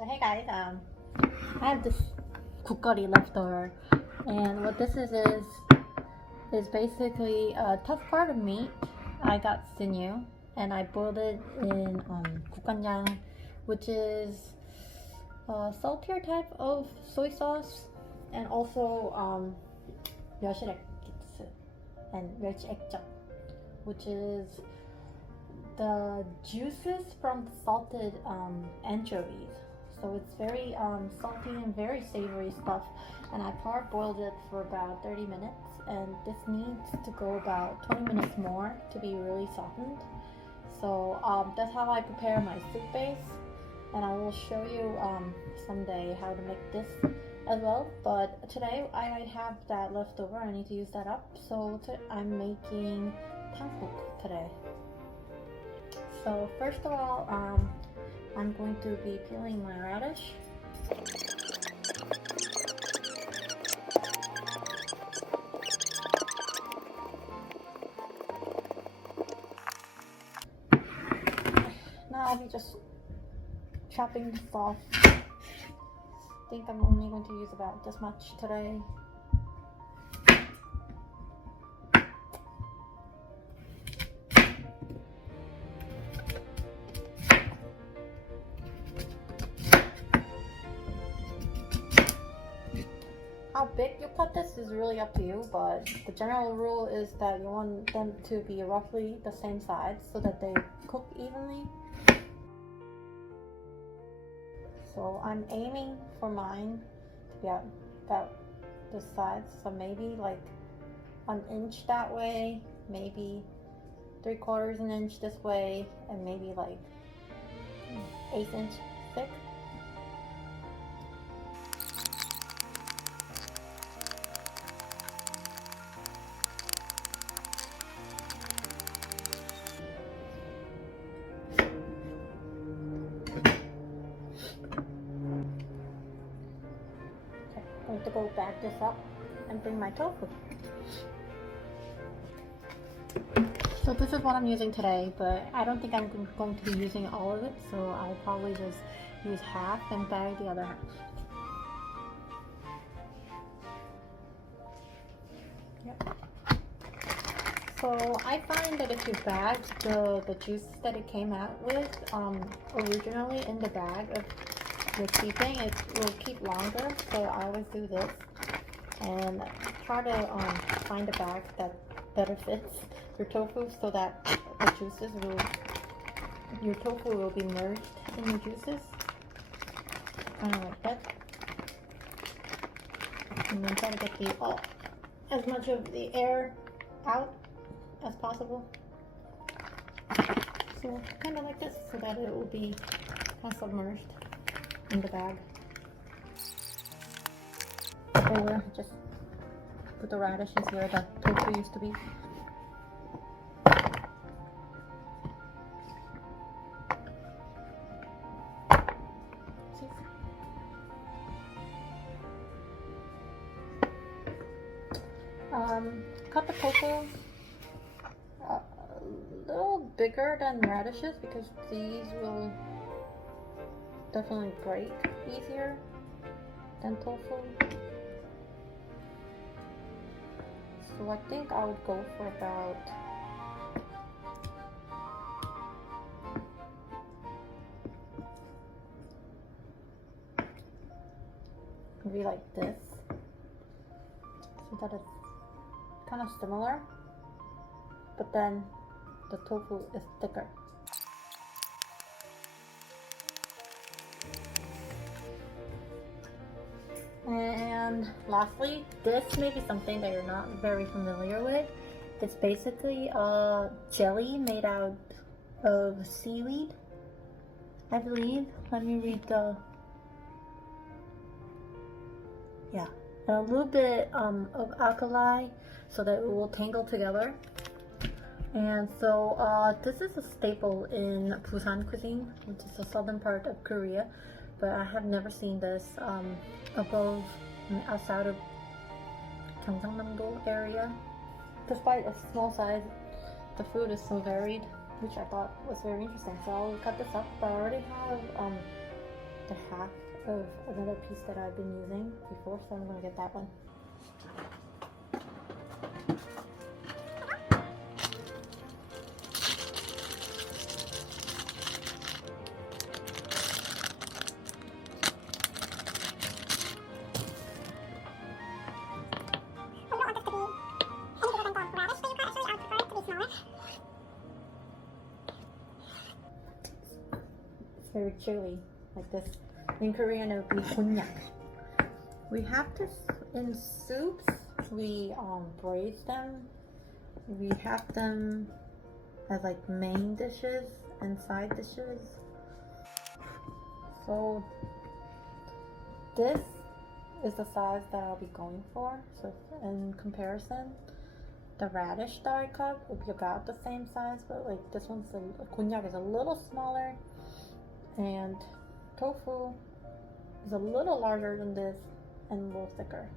So hey guys, I have this 국거리 leftover, and what this is basically a tough part of meat. I got sinew, and I boiled it in 국간장, which is a saltier type of soy sauce, and also 멸치액젓 and 멸치액젓, which is the juices from the salted anchovies. So it's very salty and very savory stuff, and I parboiled it for about 30 minutes, and this needs to go about 20 minutes more to be really softened. So that's how I prepare my soup base, and I will show you someday how to make this as well. But today I have that left over. I need to use that up, so I'm making Tangguk today. So first of all, I'm going to be peeling my radish. Now I'll be just chopping this off. I think I'm only going to use about this much today. How big you cut this is really up to you, but the general rule is that you want them to be roughly the same size so that they cook evenly. So I'm aiming for mine to be about this size, so maybe like an inch that way, maybe 3/4 an inch this way, and maybe like 1/8 inch thick. I need to go back this up and bring my tofu. So this is what I'm using today, but I don't think I'm going to be using all of it, so I'll probably just use half and bag the other half. Yep. So I find that if you bag the juice that it came out with originally in the bag of you're keeping, it will keep longer, so I always do this and try to find a bag that better fits your tofu so that your tofu will be merged in the juices, kind of like that, and then try to get as much of the air out as possible, so kind of like this, so that it will be kind of submerged in the bag. Or just put the radishes where the tofu used to be. Cut the tofu a little bigger than radishes because these will definitely break easier than tofu. So I think I would go for about maybe like this, so that it's kind of similar, but then the tofu is thicker. And lastly, this may be something that you're not very familiar with. It's basically a jelly made out of seaweed, I believe. Let me read and a little bit of alkali so that it will tangle together. And so this is a staple in Busan cuisine, which is the southern part of Korea, but I have never seen this outside of Gyeongsangnam-do area. Despite its small size, the food is so varied, which I thought was very interesting. So I'll cut this up, but I already have the half of another piece that I've been using before, so I'm gonna get that one. Very chewy, like this. In Korean, it would be Gonyak. We have this in soups. We braise them. We have them as like main dishes and side dishes. So this is the size that I'll be going for. So in comparison, the radish that I cut will be about the same size, but like this one's Gonyak is a little smaller. And tofu is a little larger than this and a little thicker.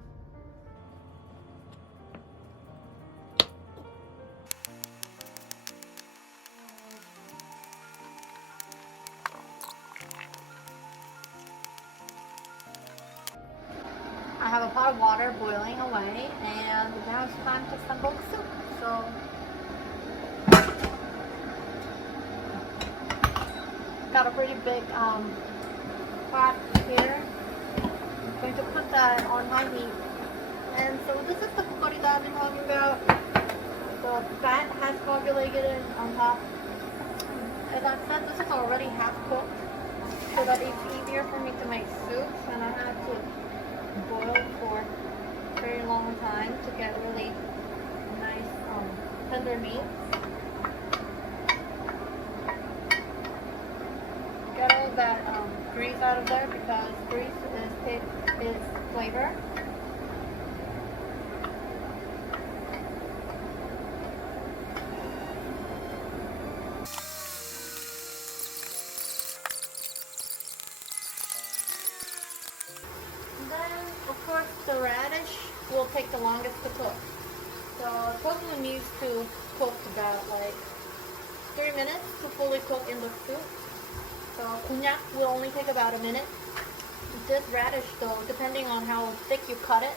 I have a pot of water boiling away, and now it's time to Tangguk soup. So got a pretty big pot here. I'm going to put that on high heat. And so this is the kukori that I've been talking about. The fat has coagulated on top. As I said, this is already half cooked, so that it's easier for me to make soups, and I had to boil for a very long time to get really nice tender meat. Get all that grease out of there, because grease is flavor. And then, of course, the radish will take the longest to cook. So tofu needs to cook about like 3 minutes to fully cook in the soup. So Gonyak will only take about a minute. This radish though, depending on how thick you cut it,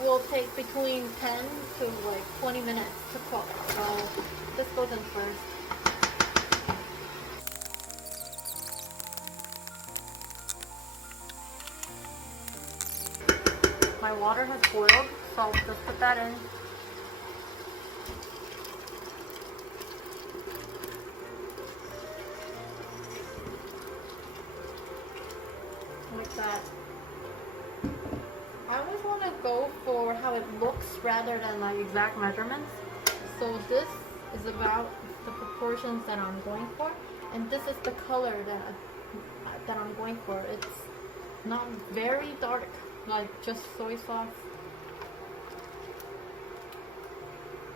will take between 10 to like 20 minutes to cook. So this goes in first. My water has boiled, so I'll just put that in. Like that. I always want to go for how it looks rather than like exact measurements. So this is about the proportions that I'm going for, and this is the color that I'm going for. It's not very dark, like just soy sauce.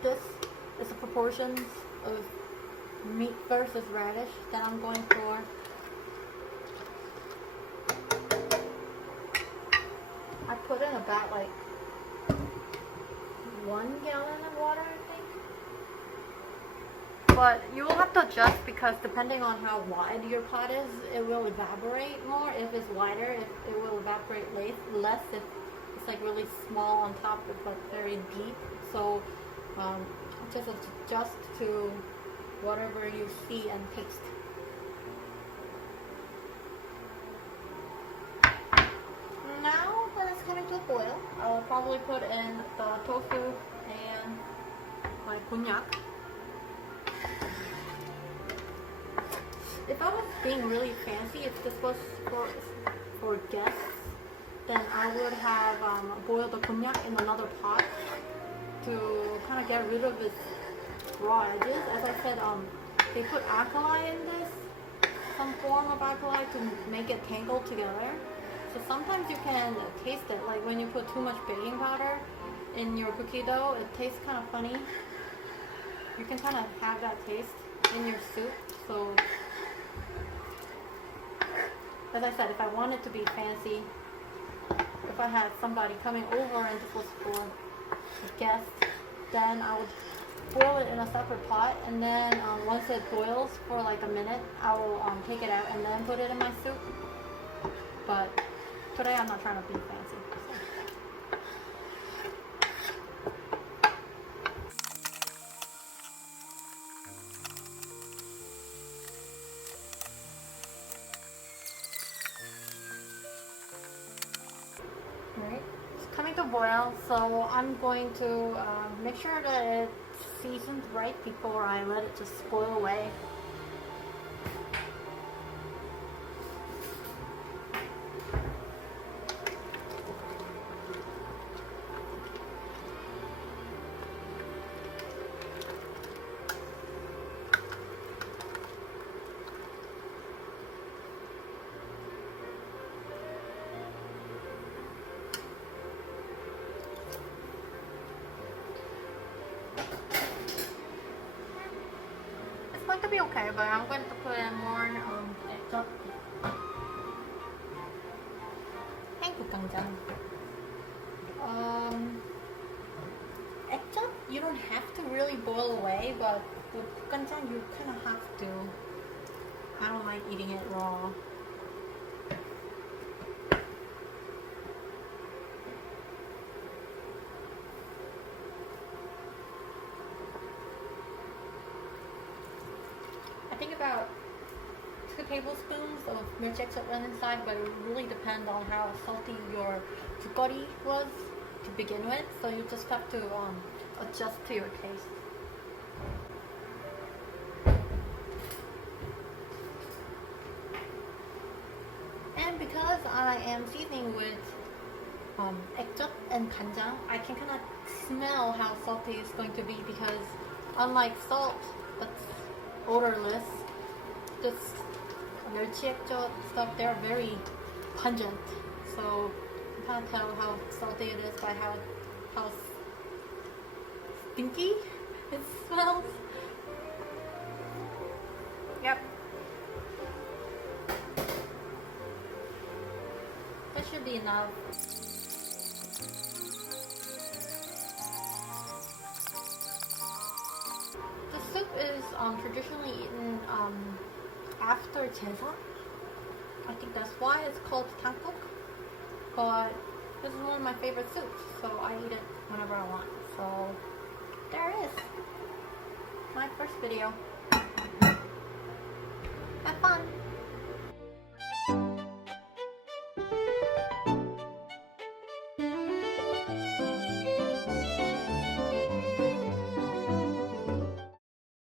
This is the proportions of meat versus radish that I'm going for. I put in about like 1 gallon of water, I think. But you will have to adjust, because depending on how wide your pot is, it will evaporate more. If it's wider, it will evaporate less. If it's like really small on top, it's like very deep. So just adjust to whatever you see and taste. Now that it's coming to a boil, I'll probably put in the tofu and my Gonyak. If I was being really fancy, if this was for guests, then I would have boiled the Gonyak in another pot to kind of get rid of its raw edges. As I said, they put alkali in this, some form of alkali to make it tangle together. So sometimes you can taste it, like when you put too much baking powder in your cookie dough, it tastes kind of funny. You can kind of have that taste in your soup. So, as I said, if I wanted to be fancy, if I had somebody coming over and this was for a guest, then I would boil it in a separate pot, and then once it boils for like a minute, I will take it out and then put it in my soup. but today I'm not trying to be fancy. Right, it's coming to boil, so I'm going to make sure that it's seasoned right before I let it just boil away. Going to be okay, but I'm going to put in more 액젓. 한국 간장. 액젓, you don't have to really boil away, but with 간장 you kind of have to. I don't like eating it raw. I think about 2 tablespoons of 멸치액젓 went inside, but it would really depend on how salty your 국거리 was to begin with, so you just have to adjust to your taste. And because I am seasoning with 액젓 and 간장, I can kind of smell how salty it's going to be, because unlike salt, that's odorless, this 멸치액젓 stuff, they're very pungent, so you can't tell how salty it is by how stinky it smells. Yep. That should be enough. The soup is traditionally eaten after 제사. I think that's why it's called Tangguk. But this is one of my favorite soups, so I eat it whenever I want. So there it is. My first video.